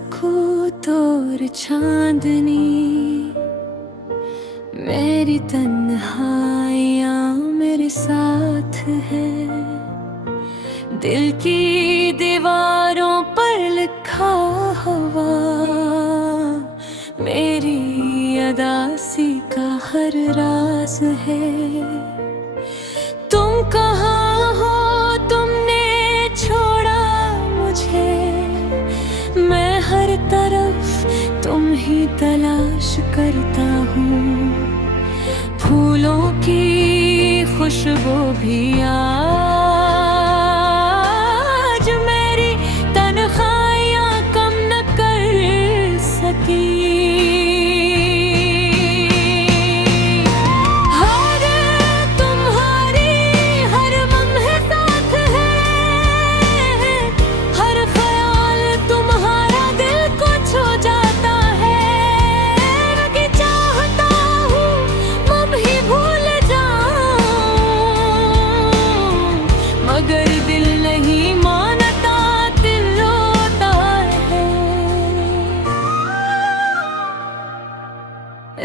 तोर चांदनी, मेरी तन्हाइयाँ मेरे साथ है। दिल की दीवारों पर लिखा हुआ मेरी अदासी का हर राज है। तुम कहाँ हो, तुमने छोड़ा मुझे, मैं हर तरफ तुम ही तलाश करता हूँ। फूलों की खुशबू भी आज मेरी तन्हाइयाँ कम न कर सकी।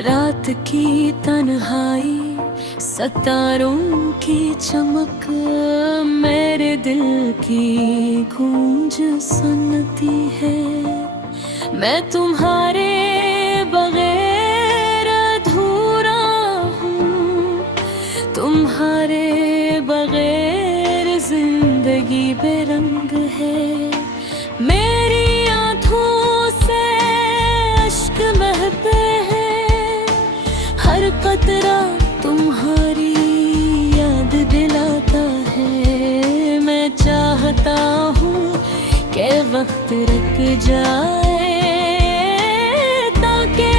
रात की तन्हाई, सितारों की चमक मेरे दिल की गूंज सुनती है। मैं तुम्हारे बगैर अधूरा हूँ, तुम्हारे बगैर जिंदगी बेरंग है। मेरी आँखों से अश्क बहते हैं, हर कतरा तुम्हारी याद दिलाता है। मैं चाहता हूँ कि वक्त रुक जाए ताकि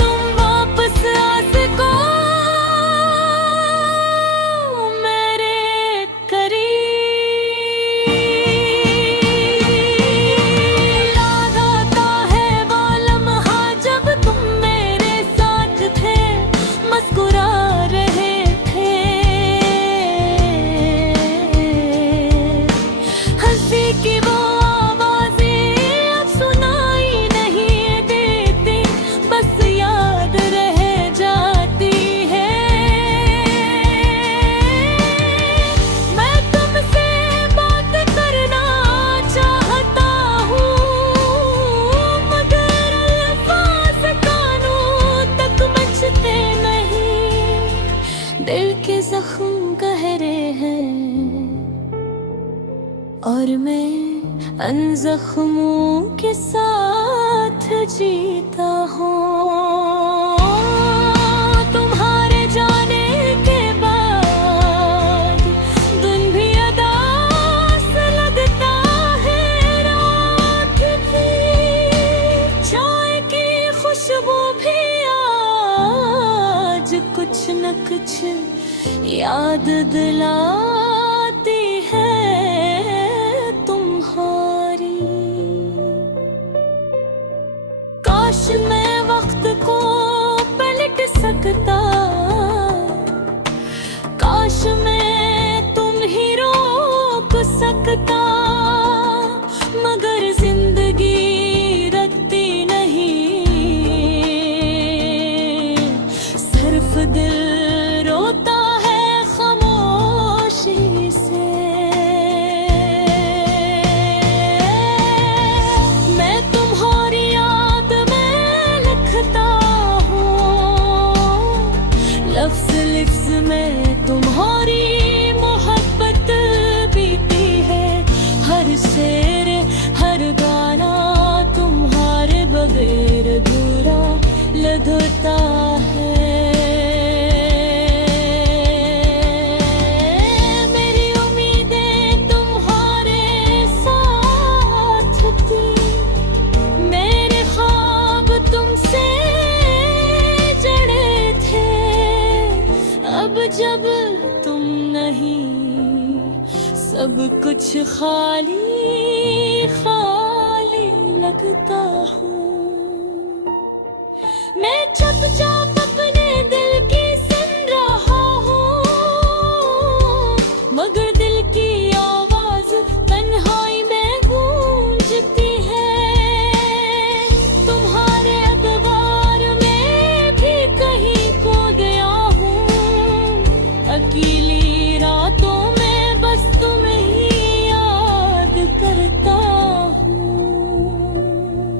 तुम वापस आ सको मेरे करीब। याद आता है वो लम्हा जब तुम मेरे साथ थे, मुस्कुरा रहे थे। हंसी की वो आवाज़ें अब सुनाई नहीं देती, बस याद रह जाती है। मैं तुमसे बात करना चाहता हूँ, मगर अल्फाज़ कानों तक बचते नहीं। दिल के जख्म गहरे हैं और मैं अन जख्मों के साथ जीता हूँ। तुम्हारे जाने के बाद दिन भी अदास लगता है। रात की चाय की खुशबू भी आज कुछ न कुछ याद दिलाती है तुम्हारी। काश मैं वक्त को पलट सकता, काश मैं तुम ही रोक सकता, मगर जिंदगी रखती नहीं। सिर्फ दिल रोता है खामोशी से। मैं तुम्हारी याद में लिखता हूँ, लफ्ज़ लफ्ज़ में तुम्हारी मोहब्बत बीती है। हर शेर हर गाना तुम्हारे बगैर अधूरा लगता है। मेरी उम्मीदें तुम्हारे साथ थी, मेरे ख्वाब तुमसे जड़े थे। अब जब तुम नहीं, सब कुछ खाली खाली लगता हूँ। मैं चुपचाप अपने दिल की सुन रहा हूँ, मगर दिल की आवाज तन्हाई में गूंजती है।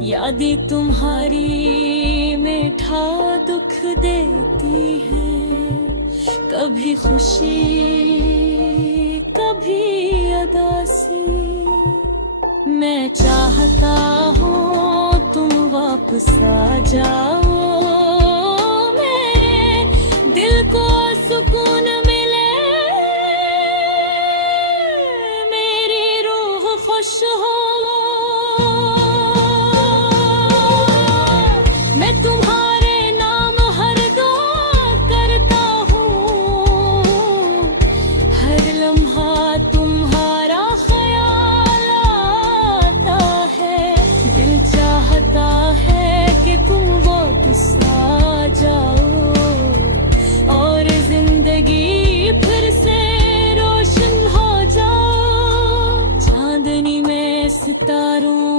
यादें तुम्हारी मीठा दुख देती है, कभी खुशी कभी उदासी। मैं चाहता हूँ तुम वापस आ जाओ, मेरे दिल को सुकून मिले, मेरी रूह खुश हो। मैं तुम्हारे नाम हर दुआ करता हूँ, हर लम्हा तुम्हारा ख्याल आता है। दिल चाहता है कि तुम वापस आ जाओ और जिंदगी फिर से रोशन हो जाओ। चांदनी में सितारों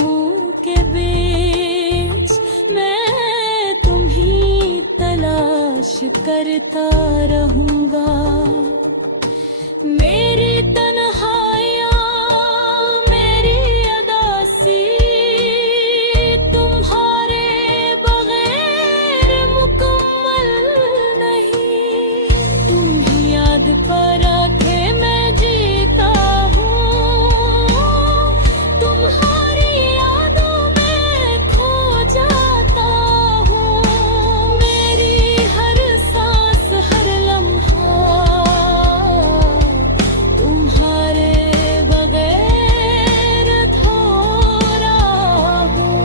के बीच मैं तुम्हीं तलाश करता रहूंगा। मेरी तन्हाइयाँ मेरी उदासी तुम्हारे बगैर मुकम्मल नहीं। तुम्हीं याद पर आके मैं जीता हूँ, तुम्हारी यादों में खो जाता हूँ। मेरी हर सांस हर लम्हा तुम्हारे बगैर अधूरा हूँ।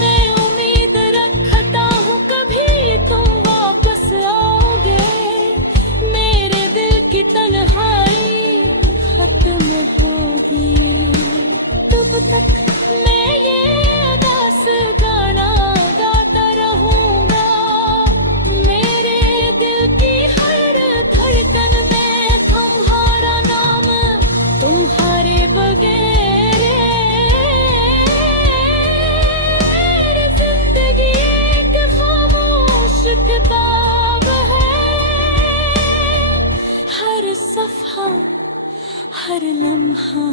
मैं उम्मीद रखता हूँ कभी तुम वापस आओगे, मेरे दिल की तन्हाई खत्म होगी। तब तक मैं ये उदास गाना गाता रहूंगा, मेरे दिल की हर धड़कन में तुम्हारा नाम, तुम्हारे बगैर जिंदगी एक खामोश किताब है। हर सफ़हा हर लम्हा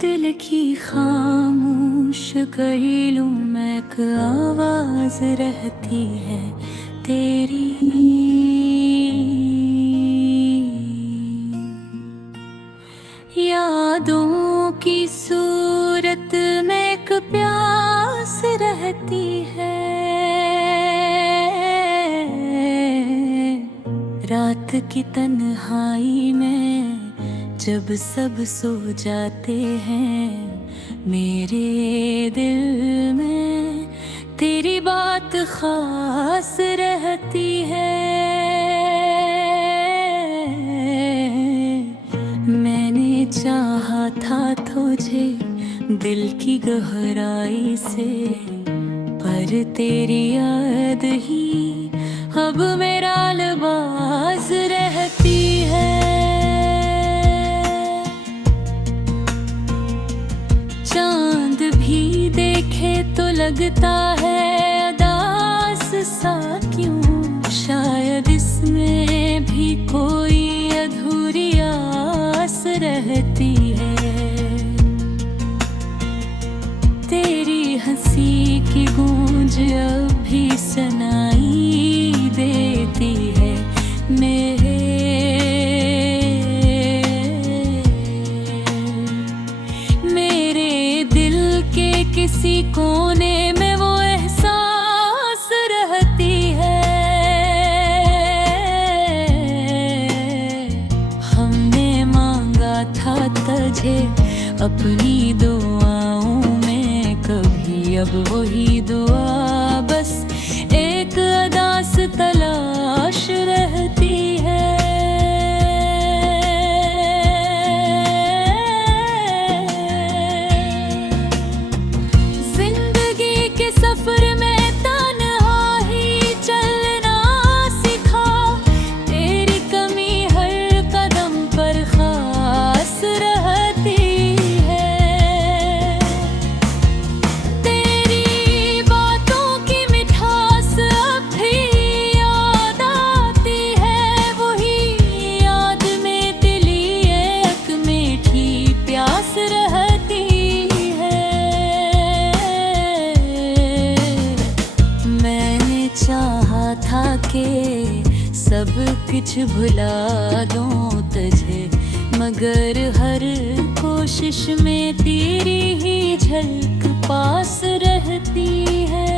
दिल की खामोश गईलूं में एक आवाज रहती है तेरी। यादों की सूरत में एक प्यास रहती है। रात की तन्हाई में जब सब सो जाते हैं, मेरे दिल में तेरी बात खास रहती है। मैंने चाहा था तुझे दिल की गहराई से, पर तेरी याद ही अब मेरा लिबास रहती है। चांद भी देखे तो लगता है उदास सा क्यों, शायद इसमें भी कोई अधूरी आस रहती है। तेरी हंसी की गूंज अब भी सुनाई देती है मेरे दिल के किसी कोने में वो एहसास रहती है। हमने मांगा था तुझे अपनी दुआओं में कभी, अब वही दुआ बस एक अदास तलाश रहती है। जिंदगी के सफर में तन्हाई चलना सिखा, तेरी कमी हर कदम पर खास रहती है। तेरी बात कुछ भुला दूं तुझे, मगर हर कोशिश में तेरी ही झलक पास रहती है।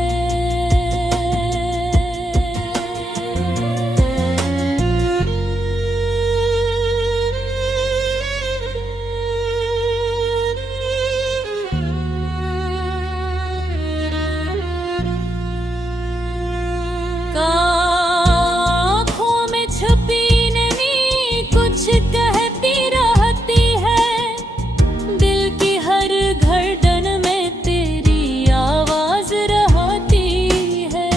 आँखों में छुपी नहीं कुछ कहती रहती है, दिल की हर धड़कन में तेरी आवाज रहती है।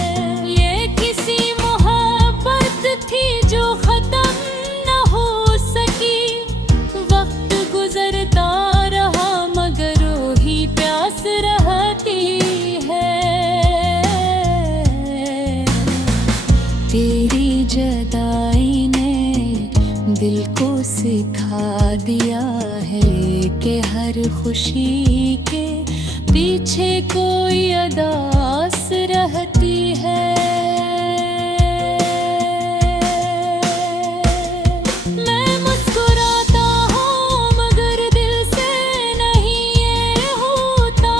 ये किसी मोहब्बत थी जो खत्म न हो सकी, वक्त गुजरता रहा मगर वही प्यास रहती है। तेरी जुदाई ने दिल को सिखा दिया है कि हर खुशी के पीछे कोई अदास रहती है। मैं मुस्कुराता हूँ मगर दिल से नहीं ये होता,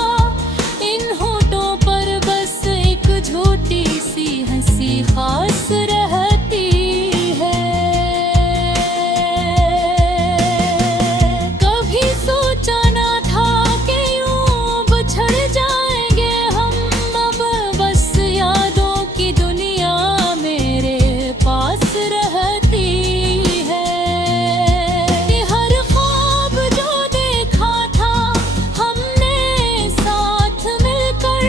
इन होठों पर बस एक झूठी सी हंसी खास रहती है। कभी सोचा ना था कि यूं बिछड़ जाएंगे हम, अब बस यादों की दुनिया मेरे पास रहती है। हर ख्वाब जो देखा था हमने साथ मिलकर,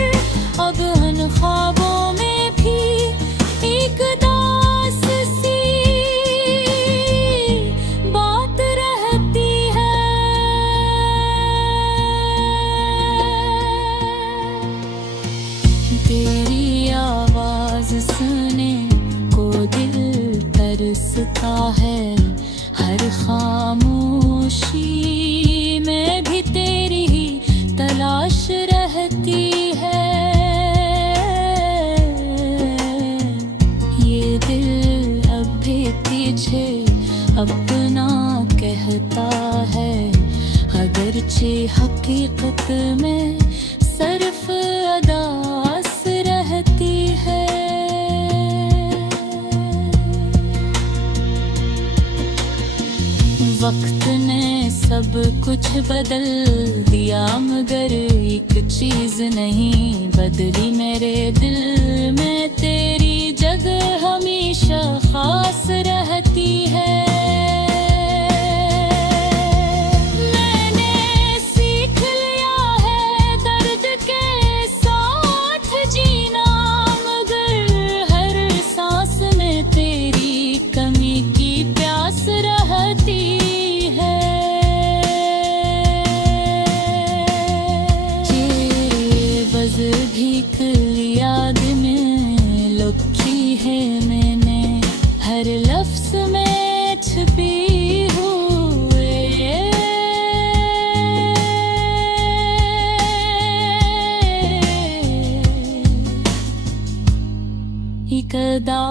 अब उन ख्वाबों में भी एक दास सी बात रहती है। तेरी आवाज सुने को दिल तरसता है, हर खामोशी में भी तेरी ही तलाश रहती है। ये दिल अब भी तुझे अपना कहता है, अगरचे हकीकत में सिर्फ अदास रहती है। वक्त ने सब कुछ बदल दिया मगर एक चीज नहीं बदली, मेरे दिल में तेरी जगह हमेशा खास रहती है। मैंने सीख लिया है दर्द के साथ जीना, मगर हर सांस में तेरी कमी की प्यास रहती है। ये वज़ भीख याद में लुकी है मैंने, हर लफ्ज़ में छुपी हुए एक अदा